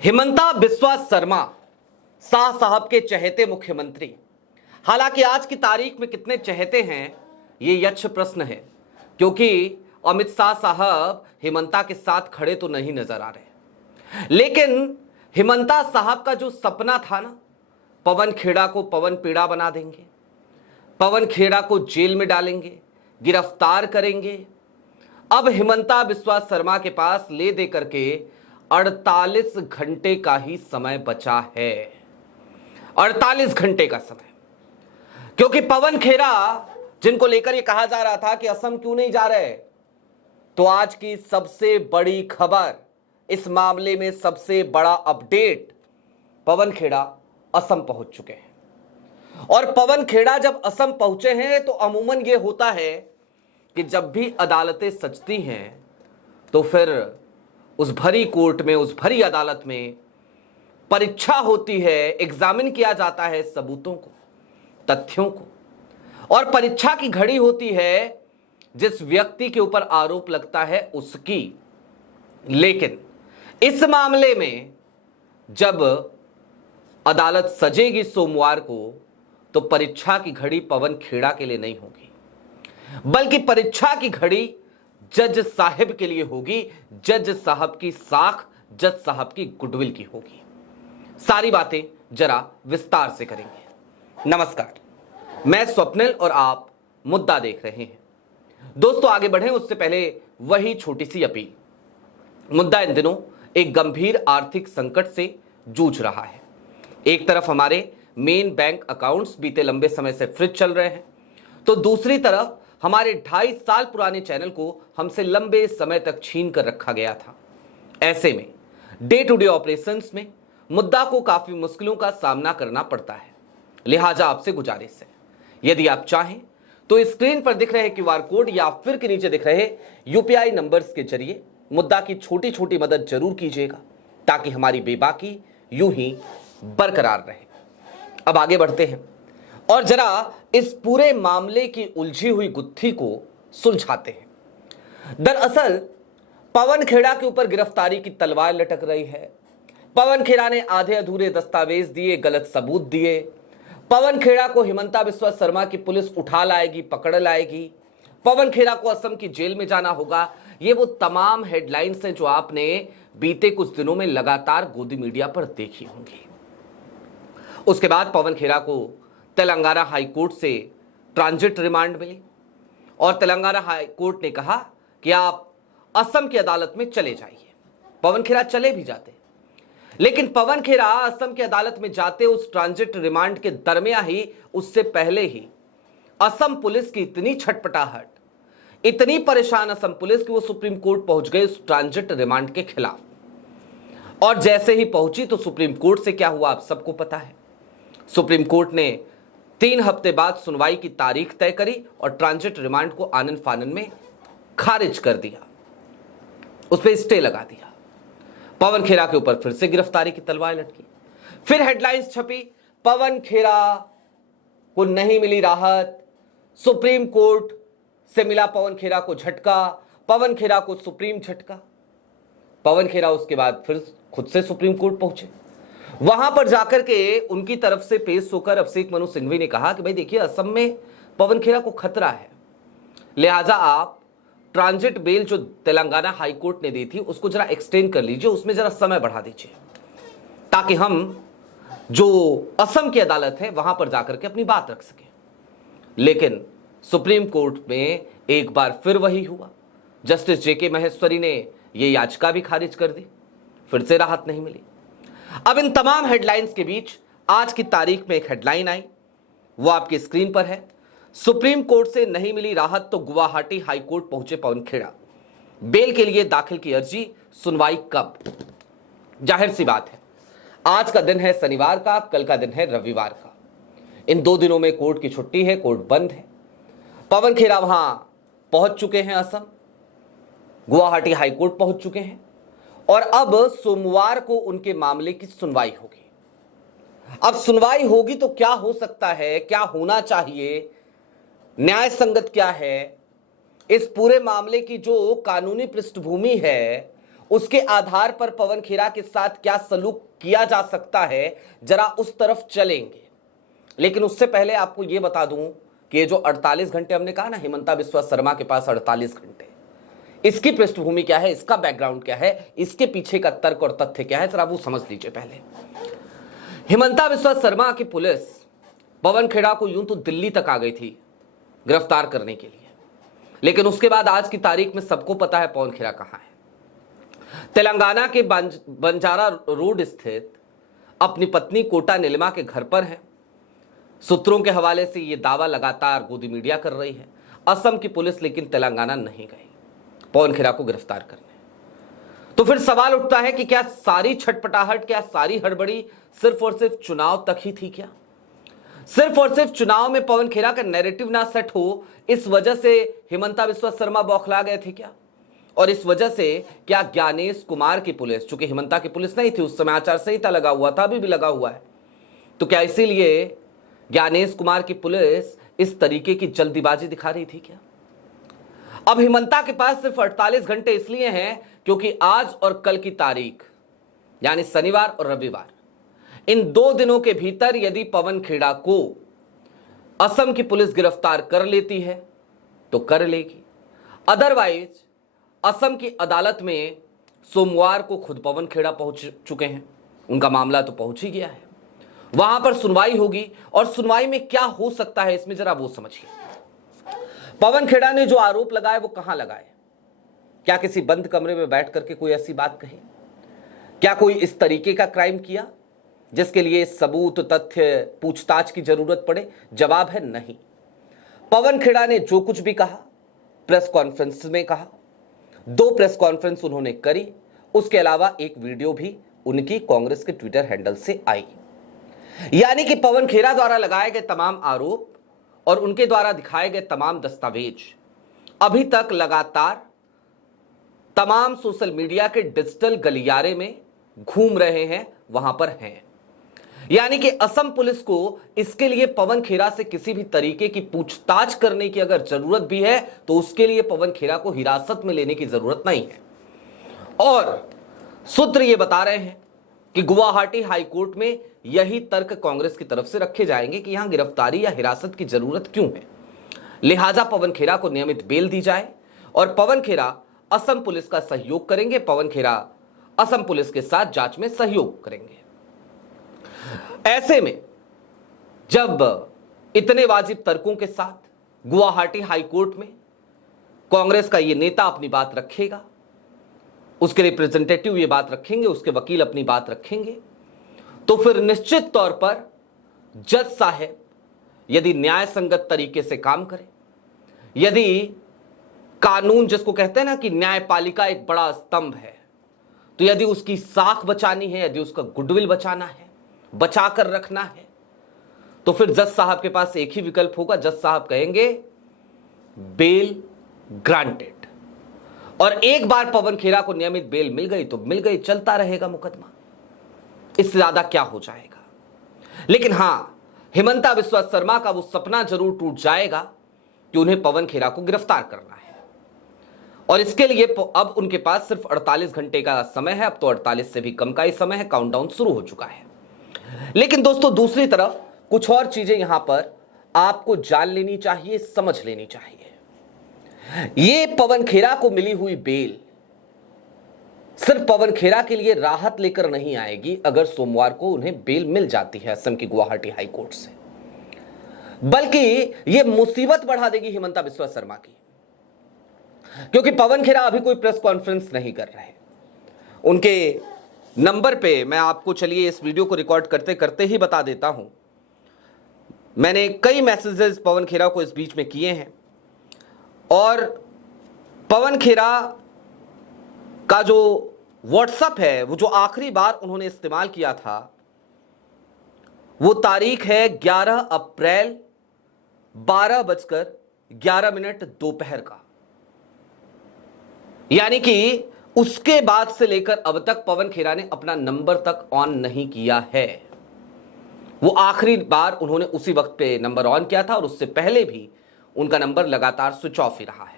हिमंता बिस्वा शर्मा शाह साहब के चहेते मुख्यमंत्री। हालांकि आज की तारीख में कितने चहेते हैं ये यक्ष प्रश्न है, क्योंकि अमित शाह साहब हिमंता के साथ खड़े तो नहीं नजर आ रहे। लेकिन हिमंता साहब का जो सपना था ना, पवन खेड़ा को पवन पीड़ा बना देंगे, पवन खेड़ा को जेल में डालेंगे, गिरफ्तार करेंगे। अब हिमंता बिस्वा शर्मा के पास ले दे करके 48 घंटे का ही समय बचा है। 48 घंटे का समय, क्योंकि पवन खेड़ा जिनको लेकर यह कहा जा रहा था कि असम क्यों नहीं जा रहे, तो आज की सबसे बड़ी खबर, इस मामले में सबसे बड़ा अपडेट, पवन खेड़ा असम पहुंच चुके हैं। और पवन खेड़ा जब असम पहुंचे हैं तो अमूमन यह होता है कि जब भी अदालतें सजती हैं तो फिर उस भरी कोर्ट में, उस भरी अदालत में परीक्षा होती है, एग्जामिन किया जाता है सबूतों को, तथ्यों को, और परीक्षा की घड़ी होती है जिस व्यक्ति के ऊपर आरोप लगता है उसकी। लेकिन इस मामले में जब अदालत सजेगी सोमवार को, तो परीक्षा की घड़ी पवन खेड़ा के लिए नहीं होगी, बल्कि परीक्षा की घड़ी जज साहब के लिए होगी। जज साहब की साख, जज साहब की गुडविल की होगी। सारी बातें जरा विस्तार से करेंगे। नमस्कार, मैं स्वप्निल और आप मुद्दा देख रहे हैं। दोस्तों, आगे बढ़ें उससे पहले वही छोटी सी अपील। मुद्दा इन दिनों एक गंभीर आर्थिक संकट से जूझ रहा है। एक तरफ हमारे मेन बैंक अकाउंट्स बीते लंबे समय से फ्रीज चल रहे हैं, तो दूसरी तरफ हमारे 2.5 साल पुराने चैनल को हमसे लंबे समय तक छीन कर रखा गया था। ऐसे में डे टू डे ऑपरेशंस में मुद्दा को काफी मुश्किलों का सामना करना पड़ता है। लिहाजा आपसे गुजारिश है, यदि आप चाहें तो स्क्रीन पर दिख रहे क्यूआर कोड या फिर के नीचे दिख रहे यूपीआई नंबर्स के जरिए मुद्दा की छोटी छोटी मदद जरूर कीजिएगा, ताकि हमारी बेबाकी यूं ही बरकरार रहे। अब आगे बढ़ते हैं और जरा इस पूरे मामले की उलझी हुई गुत्थी को सुलझाते हैं। दरअसल पवन खेड़ा के ऊपर गिरफ्तारी की तलवार लटक रही है। पवन खेड़ा ने आधे अधूरे दस्तावेज दिए, गलत सबूत दिए। पवन खेड़ा को हिमंता बिस्वा शर्मा की पुलिस उठा लाएगी, पकड़ लाएगी। पवन खेड़ा को असम की जेल में जाना होगा। ये वो तमाम हेडलाइंस हैं जो आपने बीते कुछ दिनों में लगातार गोदी मीडिया पर देखी होंगी। उसके बाद पवन खेड़ा को तेलंगाना हाई कोर्ट से ट्रांजिट रिमांड मिली और तेलंगाना हाई कोर्ट ने कहा कि आप असम की अदालत में चले जाइए। पवन खेड़ा चले भी जाते, लेकिन पवन खेड़ा असम की अदालत में जाते उस ट्रांजिट रिमांड के दरमियान ही, उससे पहले ही असम पुलिस की इतनी छटपटाहट, इतनी परेशान असम पुलिस कि वो सुप्रीम कोर्ट पहुंच गए उस ट्रांजिट रिमांड के खिलाफ। और जैसे ही पहुंची तो सुप्रीम कोर्ट से क्या हुआ आप सबको पता है। सुप्रीम कोर्ट ने 3 हफ्ते बाद सुनवाई की तारीख तय करी और ट्रांजिट रिमांड को आनन फानन में खारिज कर दिया, उस पर स्टे लगा दिया। पवन खेड़ा के ऊपर फिर से गिरफ्तारी की तलवार लटकी। फिर हेडलाइंस छपी, पवन खेड़ा को नहीं मिली राहत, सुप्रीम कोर्ट से मिला पवन खेड़ा को झटका, पवन खेड़ा को सुप्रीम झटका। पवन खेड़ा उसके बाद फिर खुद से सुप्रीम कोर्ट पहुंचे। वहां पर जाकर के उनकी तरफ से पेश होकर अभिषेक मनु सिंघवी ने कहा कि भाई देखिए, असम में पवन खेड़ा को खतरा है, लिहाजा आप ट्रांजिट बेल जो तेलंगाना हाई कोर्ट ने दी थी उसको जरा एक्सटेंड कर लीजिए, उसमें जरा समय बढ़ा दीजिए, ताकि हम जो असम की अदालत है वहां पर जाकर के अपनी बात रख सकें। लेकिन सुप्रीम कोर्ट में एक बार फिर वही हुआ। जस्टिस जेके महेश्वरी ने यह याचिका भी खारिज कर दी, फिर से राहत नहीं मिली। अब इन तमाम हेडलाइंस के बीच आज की तारीख में एक हेडलाइन आई, वो आपकी स्क्रीन पर है। सुप्रीम कोर्ट से नहीं मिली राहत तो गुवाहाटी हाई कोर्ट पहुंचे पवन खेड़ा, बेल के लिए दाखिल की अर्जी, सुनवाई कब। जाहिर सी बात है, आज का दिन है शनिवार का, कल का दिन है रविवार का। इन 2 दिनों में कोर्ट की छुट्टी है, कोर्ट बंद है। पवन खेड़ा वहां पहुंच चुके हैं, असम गुवाहाटी हाई कोर्ट पहुंच चुके हैं और अब सोमवार को उनके मामले की सुनवाई होगी। अब सुनवाई होगी तो क्या हो सकता है, क्या होना चाहिए, न्याय संगत क्या है, इस पूरे मामले की जो कानूनी पृष्ठभूमि है उसके आधार पर पवन खेरा के साथ क्या सलूक किया जा सकता है, जरा उस तरफ चलेंगे। लेकिन उससे पहले आपको यह बता दूं कि ये जो 48 घंटे हमने कहा ना, हिमंता बिस्वा शर्मा के पास 48 घंटे, इसकी पृष्ठभूमि क्या है, इसका बैकग्राउंड क्या है, इसके पीछे का तर्क और तथ्य क्या है, जरा वो समझ लीजिए। पहले हिमंता बिस्वा शर्मा की पुलिस पवन खेड़ा को यूं तो दिल्ली तक आ गई थी गिरफ्तार करने के लिए, लेकिन उसके बाद आज की तारीख में सबको पता है पवन खेड़ा कहां है। तेलंगाना के बंजारा रोड स्थित अपनी पत्नी कोटा नीलिमा के घर पर है। सूत्रों के हवाले से यह दावा लगातार गोदी मीडिया कर रही है। असम की पुलिस लेकिन तेलंगाना नहीं गई पवन खेड़ा को गिरफ्तार करने। तो फिर सवाल उठता है कि क्या सारी छटपटाहट, क्या सारी हड़बड़ी सिर्फ और सिर्फ चुनाव तक ही थी? क्या सिर्फ और सिर्फ चुनाव में पवन खेड़ा का नैरेटिव ना सेट हो, इस वजह से हिमंता बिस्वा शर्मा बौखला गए थे क्या? और इस वजह से क्या ज्ञानेश कुमार की पुलिस, चूंकि हिमंता की पुलिस नहीं थी उस समय, आचार संहिता लगा हुआ था, अभी भी लगा हुआ है, तो क्या इसीलिए ज्ञानेश कुमार की पुलिस इस तरीके की जल्दीबाजी दिखा रही थी क्या? अब हिमंता के पास सिर्फ 48 घंटे इसलिए हैं क्योंकि आज और कल की तारीख, यानी शनिवार और रविवार, इन 2 दिनों के भीतर यदि पवन खेड़ा को असम की पुलिस गिरफ्तार कर लेती है तो कर लेगी। अदरवाइज असम की अदालत में सोमवार को खुद पवन खेड़ा पहुंच चुके हैं, उनका मामला तो पहुंच ही गया है, वहां पर सुनवाई होगी। और सुनवाई में क्या हो सकता है इसमें जरा वो समझिए। पवन खेड़ा ने जो आरोप लगाए वो कहां लगाए? क्या किसी बंद कमरे में बैठ करके कोई ऐसी बात कही? क्या कोई इस तरीके का क्राइम किया जिसके लिए सबूत, तथ्य, पूछताछ की जरूरत पड़े? जवाब है नहीं। पवन खेड़ा ने जो कुछ भी कहा प्रेस कॉन्फ्रेंस में कहा, 2 प्रेस कॉन्फ्रेंस उन्होंने करी, उसके अलावा एक वीडियो भी उनकी कांग्रेस के ट्विटर हैंडल से आई। यानी कि पवन खेड़ा द्वारा लगाए गए तमाम आरोप और उनके द्वारा दिखाए गए तमाम दस्तावेज अभी तक लगातार तमाम सोशल मीडिया के डिजिटल गलियारे में घूम रहे हैं, वहां पर हैं। यानी कि असम पुलिस को इसके लिए पवन खेड़ा से किसी भी तरीके की पूछताछ करने की अगर जरूरत भी है तो उसके लिए पवन खेड़ा को हिरासत में लेने की जरूरत नहीं है। और सूत्र ये बता रहे हैं कि गुवाहाटी हाईकोर्ट में यही तर्क कांग्रेस की तरफ से रखे जाएंगे कि यहां गिरफ्तारी या हिरासत की जरूरत क्यों है, लिहाजा पवन खेड़ा को नियमित बेल दी जाए और पवन खेड़ा असम पुलिस का सहयोग करेंगे, पवन खेड़ा असम पुलिस के साथ जांच में सहयोग करेंगे। ऐसे में जब इतने वाजिब तर्कों के साथ गुवाहाटी हाईकोर्ट में कांग्रेस का यह नेता अपनी बात रखेगा, उसके रिप्रेजेंटेटिव ये बात रखेंगे, उसके वकील अपनी बात रखेंगे, तो फिर निश्चित तौर पर जज साहब यदि न्याय संगत तरीके से काम करें, यदि कानून, जिसको कहते हैं ना कि न्यायपालिका एक बड़ा स्तंभ है, तो यदि उसकी साख बचानी है, यदि उसका गुडविल बचाना है, बचा कर रखना है, तो फिर जज साहब के पास एक ही विकल्प होगा। जज साहब कहेंगे बेल ग्रांटेड, और एक बार पवन खेड़ा को नियमित बेल मिल गई तो मिल गई, चलता रहेगा मुकदमा, इससे ज्यादा क्या हो जाएगा। लेकिन हां, हिमंता बिस्वा शर्मा का वो सपना जरूर टूट जाएगा कि उन्हें पवन खेड़ा को गिरफ्तार करना है, और इसके लिए अब उनके पास सिर्फ 48 घंटे का समय है। अब तो 48 से भी कम का ही समय है, काउंटडाउन शुरू हो चुका है। लेकिन दोस्तों, दूसरी तरफ कुछ और चीजें यहां पर आपको जान लेनी चाहिए, समझ लेनी चाहिए। ये पवन खेड़ा को मिली हुई बेल सिर्फ पवन खेड़ा के लिए राहत लेकर नहीं आएगी अगर सोमवार को उन्हें बेल मिल जाती है असम की गुवाहाटी हाई कोर्ट से, बल्कि यह मुसीबत बढ़ा देगी हिमंता बिस्वा शर्मा की, क्योंकि पवन खेड़ा अभी कोई प्रेस कॉन्फ्रेंस नहीं कर रहे। उनके नंबर पे मैं आपको, चलिए इस वीडियो को रिकॉर्ड करते करते ही बता देता हूं, मैंने कई मैसेजेस पवन खेड़ा को इस बीच में किए हैं, और पवन खेड़ा का जो व्हाट्सएप है, वो जो आखिरी बार उन्होंने इस्तेमाल किया था, वो तारीख है 11 अप्रैल 12:11 दोपहर का। यानी कि उसके बाद से लेकर अब तक पवन खेड़ा ने अपना नंबर तक ऑन नहीं किया है। वो आखिरी बार उन्होंने उसी वक्त पे नंबर ऑन किया था, और उससे पहले भी उनका नंबर लगातार स्विच ऑफ ही रहा है।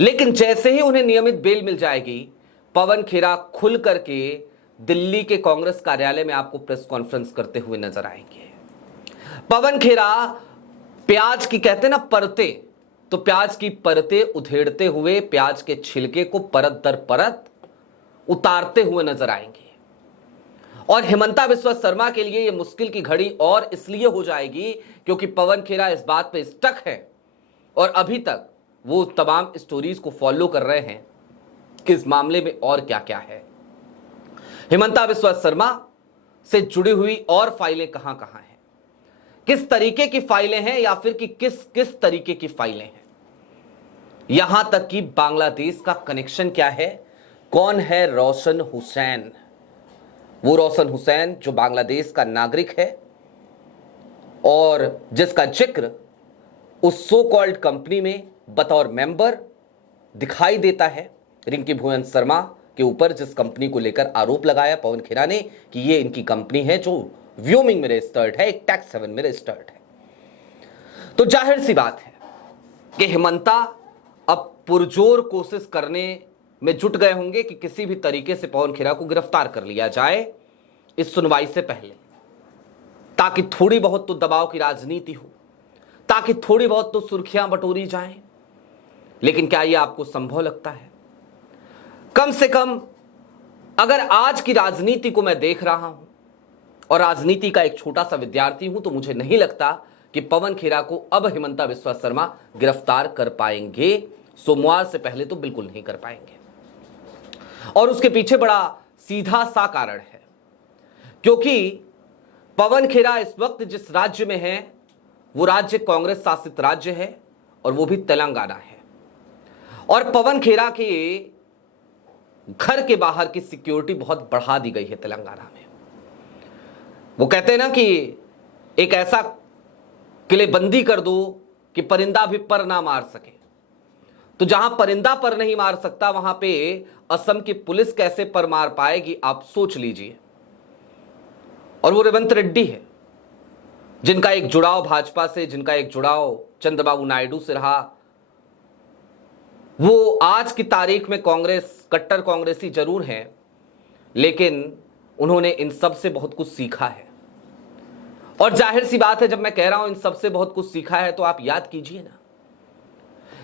लेकिन जैसे ही उन्हें नियमित बेल मिल जाएगी, पवन खेरा खुल करके दिल्ली के कांग्रेस कार्यालय में आपको प्रेस कॉन्फ्रेंस करते हुए नजर आएंगे। पवन खेरा प्याज की कहते हैं ना परते, तो प्याज की परते उधेड़ते हुए प्याज के छिलके को परत दर परत उतारते हुए नजर आएंगे। और हिमंता बिस्वा शर्मा के लिए यह मुश्किल की घड़ी और इसलिए हो जाएगी क्योंकि पवन खेरा इस बात पे स्टक है और अभी तक वो तमाम स्टोरीज को फॉलो कर रहे हैं कि इस मामले में और क्या क्या है, हिमंता बिस्वा शर्मा से जुड़ी हुई और फाइलें कहां कहां हैं, किस तरीके की फाइलें हैं या फिर कि किस तरीके की फाइलें हैं, यहां तक कि बांग्लादेश का कनेक्शन क्या है, कौन है रोशन हुसैन, वो रोशन हुसैन जो बांग्लादेश का नागरिक है और जिसका जिक्र उस सो कॉल्ड कंपनी में बतौर मेंबर दिखाई देता है रिंकी भुवन शर्मा के ऊपर, जिस कंपनी को लेकर आरोप लगाया पवन खेरा ने कि ये इनकी कंपनी है जो व्योमिंग में रजिस्टर्ड है, एक टैक्स हेवन में रजिस्टर्ड है। तो जाहिर सी बात है कि हिमंता अब पुरजोर कोशिश करने में जुट गए होंगे कि किसी भी तरीके से पवन खेरा को गिरफ्तार कर लिया जाए इस सुनवाई से पहले, ताकि थोड़ी बहुत तो दबाव की राजनीति हो, ताकि थोड़ी बहुत तो सुर्खियां बटोरी जाएं। लेकिन क्या यह आपको संभव लगता है? कम से कम अगर आज की राजनीति को मैं देख रहा हूं और राजनीति का एक छोटा सा विद्यार्थी हूं, तो मुझे नहीं लगता कि पवन खेरा को अब हिमंता बिस्वा शर्मा गिरफ्तार कर पाएंगे। सोमवार से पहले तो बिल्कुल नहीं कर पाएंगे। और उसके पीछे बड़ा सीधा सा कारण है, क्योंकि पवन खेरा इस वक्त जिस राज्य में है वो राज्य कांग्रेस शासित राज्य है और वो भी तेलंगाना है। और पवन खेरा के घर के बाहर की सिक्योरिटी बहुत बढ़ा दी गई है तेलंगाना में। वो कहते हैं ना कि एक ऐसा किलेबंदी कर दो कि परिंदा भी पर ना मार सके। तो जहां परिंदा पर नहीं मार सकता वहां पे असम की पुलिस कैसे पर मार पाएगी, आप सोच लीजिए। और वो रेवंत रेड्डी है जिनका एक जुड़ाव भाजपा से, जिनका एक जुड़ाव चंद्रबाबू नायडू से रहा। वो आज की तारीख में कांग्रेस कट्टर कांग्रेसी जरूर हैं, लेकिन उन्होंने इन सब से बहुत कुछ सीखा है। और जाहिर सी बात है, जब मैं कह रहा हूं इन सब से बहुत कुछ सीखा है, तो आप याद कीजिए ना,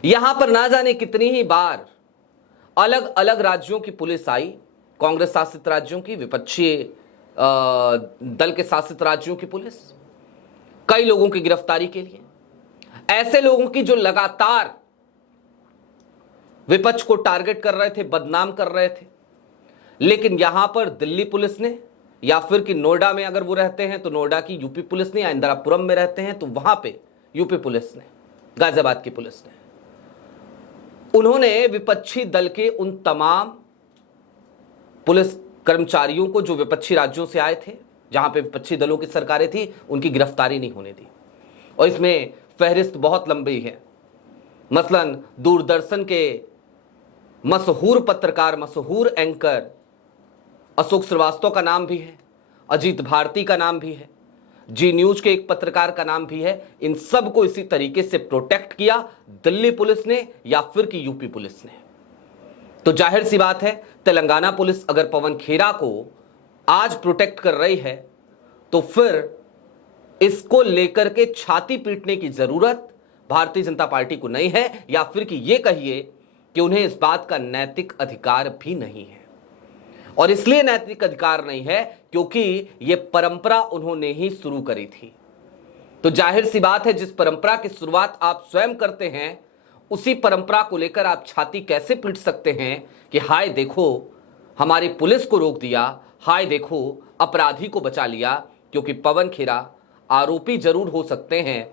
यहां पर ना जाने कितनी ही बार अलग अलग राज्यों की पुलिस आई, कांग्रेस शासित राज्यों की, विपक्षी दल के शासित राज्यों की पुलिस, कई लोगों की गिरफ्तारी के लिए, ऐसे लोगों की जो लगातार विपक्ष को टारगेट कर रहे थे, बदनाम कर रहे थे। लेकिन यहां पर दिल्ली पुलिस ने, या फिर कि नोएडा में अगर वो रहते हैं तो नोएडा की यूपी पुलिस ने, या इंदिरापुरम में रहते हैं तो वहां पे यूपी पुलिस ने, गाजियाबाद की पुलिस ने, उन्होंने विपक्षी दल के उन तमाम पुलिस कर्मचारियों को जो विपक्षी राज्यों से आए थे, जहां पे विपक्षी दलों की सरकारें थी, उनकी गिरफ्तारी नहीं होने दी। और इसमें फहरिस्त बहुत लंबी है। मसलन दूरदर्शन के मशहूर पत्रकार, मशहूर एंकर अशोक श्रीवास्तव का नाम भी है, अजीत भारती का नाम भी है, जी न्यूज के एक पत्रकार का नाम भी है। इन सब को इसी तरीके से प्रोटेक्ट किया दिल्ली पुलिस ने या फिर कि यूपी पुलिस ने। तो जाहिर सी बात है, तेलंगाना पुलिस अगर पवन खेरा को आज प्रोटेक्ट कर रही है तो फिर इसको लेकर के छाती पीटने की जरूरत भारतीय जनता पार्टी को नहीं है, या फिर कि ये कहिए कि उन्हें इस बात का नैतिक अधिकार भी नहीं है। और इसलिए नैतिक अधिकार नहीं है क्योंकि यह परंपरा उन्होंने ही शुरू करी थी। तो जाहिर सी बात है, जिस परंपरा की शुरुआत आप स्वयं करते हैं, उसी परंपरा को लेकर आप छाती कैसे पीट सकते हैं कि हाय देखो हमारी पुलिस को रोक दिया, हाय देखो अपराधी को बचा लिया। क्योंकि पवन खेरा आरोपी जरूर हो सकते हैं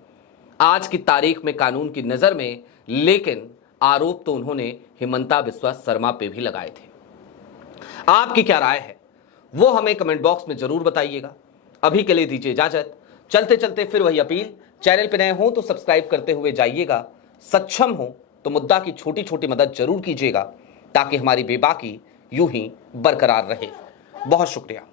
आज की तारीख में कानून की नजर में, लेकिन आरोप तो उन्होंने हिमंता बिस्वा शर्मा पे भी लगाए थे। आपकी क्या राय है वो हमें कमेंट बॉक्स में जरूर बताइएगा। अभी के लिए दीजिए इजाजत। चलते चलते फिर वही अपील, चैनल पे नए हो तो सब्सक्राइब करते हुए जाइएगा, सक्षम हो तो मुद्दा की छोटी छोटी मदद जरूर कीजिएगा ताकि हमारी बेबाकी यूं ही बरकरार रहे। बहुत शुक्रिया।